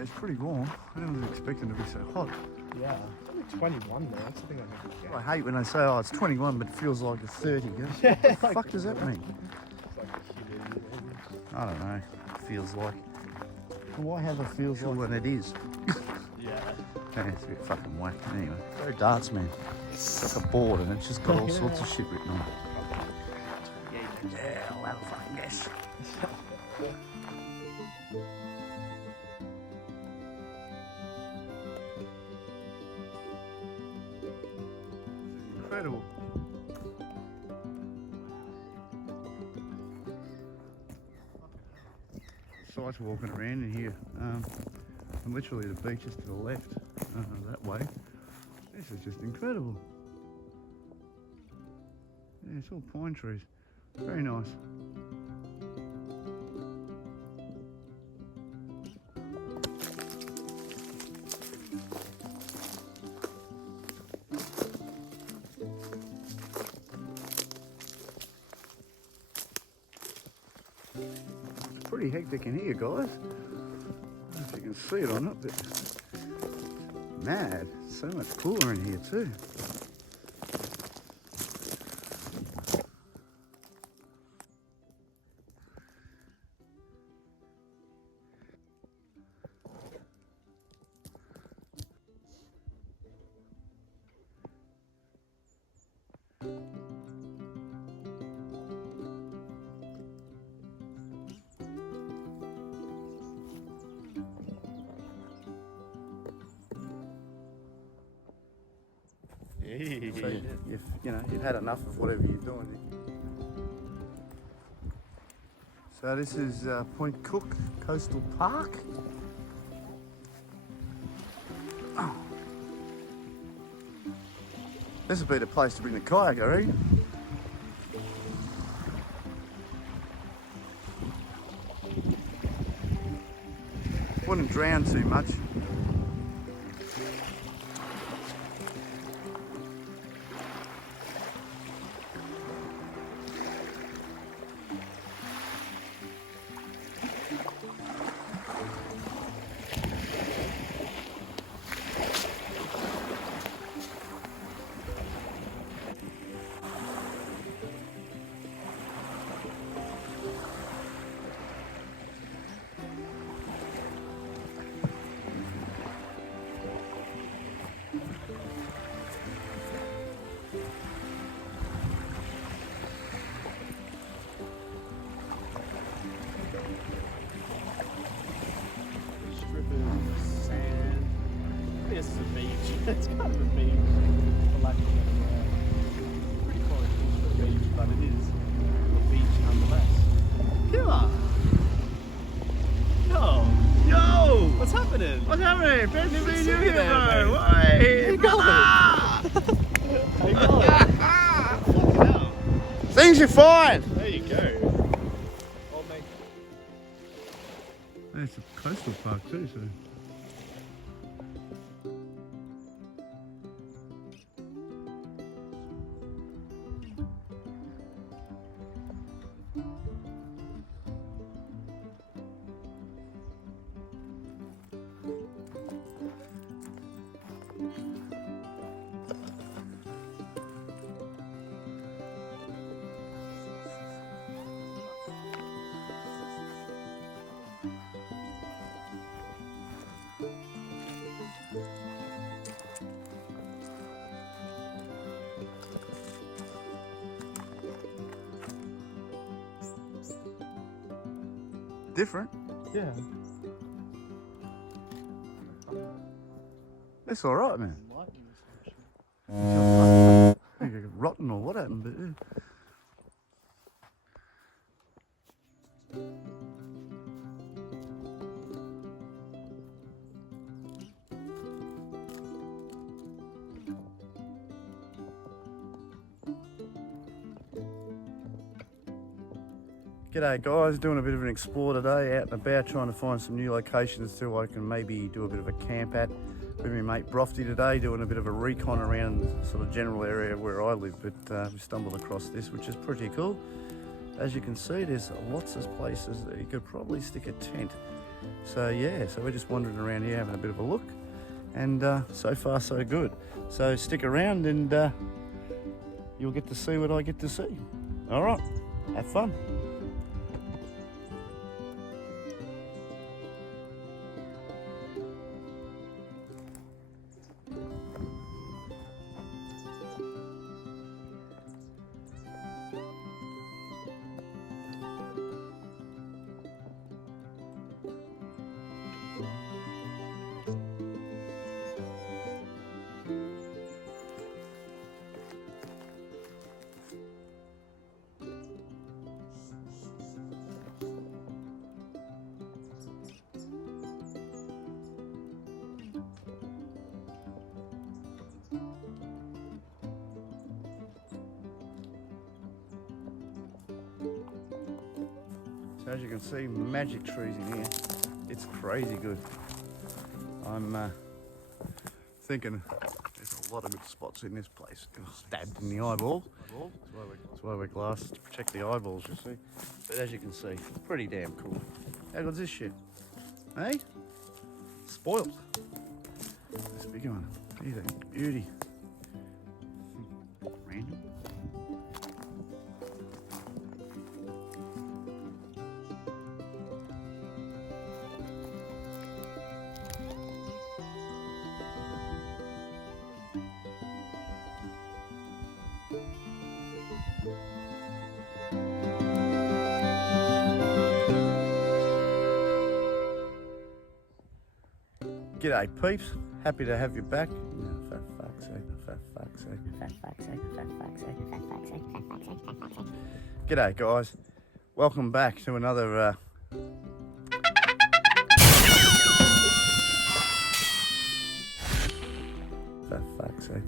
It's pretty warm. I wasn't expecting to be so hot. Yeah, it's only 21 now. That's the thing I never get. I hate when they say, oh, it's 21, but it feels like it's 30. Yeah, What the fuck does that mean? It's like humidity. I don't know. It feels like. Well, why have it feels like when it is? Yeah. Yeah, it's a bit fucking whack. Anyway, go darts, man. It's like a board and it's just got all sorts of shit written on it. Yeah, I'll have a fucking guess. Incredible. Sights walking around in here. And literally the beach is to the left, that way. This is just incredible. Yeah, it's all pine trees. Very nice. It's pretty hectic in here, guys. I don't know if you can see it or not, but mad. So much cooler in here too. So you've had enough of whatever you're doing. So this is Point Cook Coastal Park. Oh. This would be the place to bring the kayak, I reckon. Wouldn't drown too much. This is a beach. It's kind of a beach, for lack of a better word. Pretty close to a beach, but it is a beach nonetheless. Killer! Yo! What's happening? What's happening? Fancy Good meeting to you see you here, there, bro. mate. Hey! How you going? How you going? Fucking hell. Things are fine. There you go. Old mate. It's a coastal park too, so. Different. Yeah. It's all right, man. Lightning is I think it got rotten or what happened, but yeah. G'day guys, doing a bit of an explore today, out and about trying to find some new locations too I can maybe do a bit of a camp at. With my mate Brofty today, doing a bit of a recon around the sort of general area where I live, but we stumbled across this, which is pretty cool. As you can see, there's lots of places that you could probably stick a tent. So yeah, so we're just wandering around here having a bit of a look, and so far so good. So stick around and you'll get to see what I get to see. All right, have fun. So as you can see, magic trees in here. It's crazy good. I'm thinking there's a lot of good spots in this place. Stabbed in the eyeball. That's why wear glasses, to protect the eyeballs, you see. But as you can see, pretty damn cool. How good's this shit? Hey? Spoiled. This big one. He's a beauty. Random. G'day peeps, happy to have you back. For fuck's sake, for fuck's sake. For fuck's sake, for fuck's sake, for fuck's sake, for fuck's sake, for fuck's sake. G'day guys, welcome back to another for fuck's sake.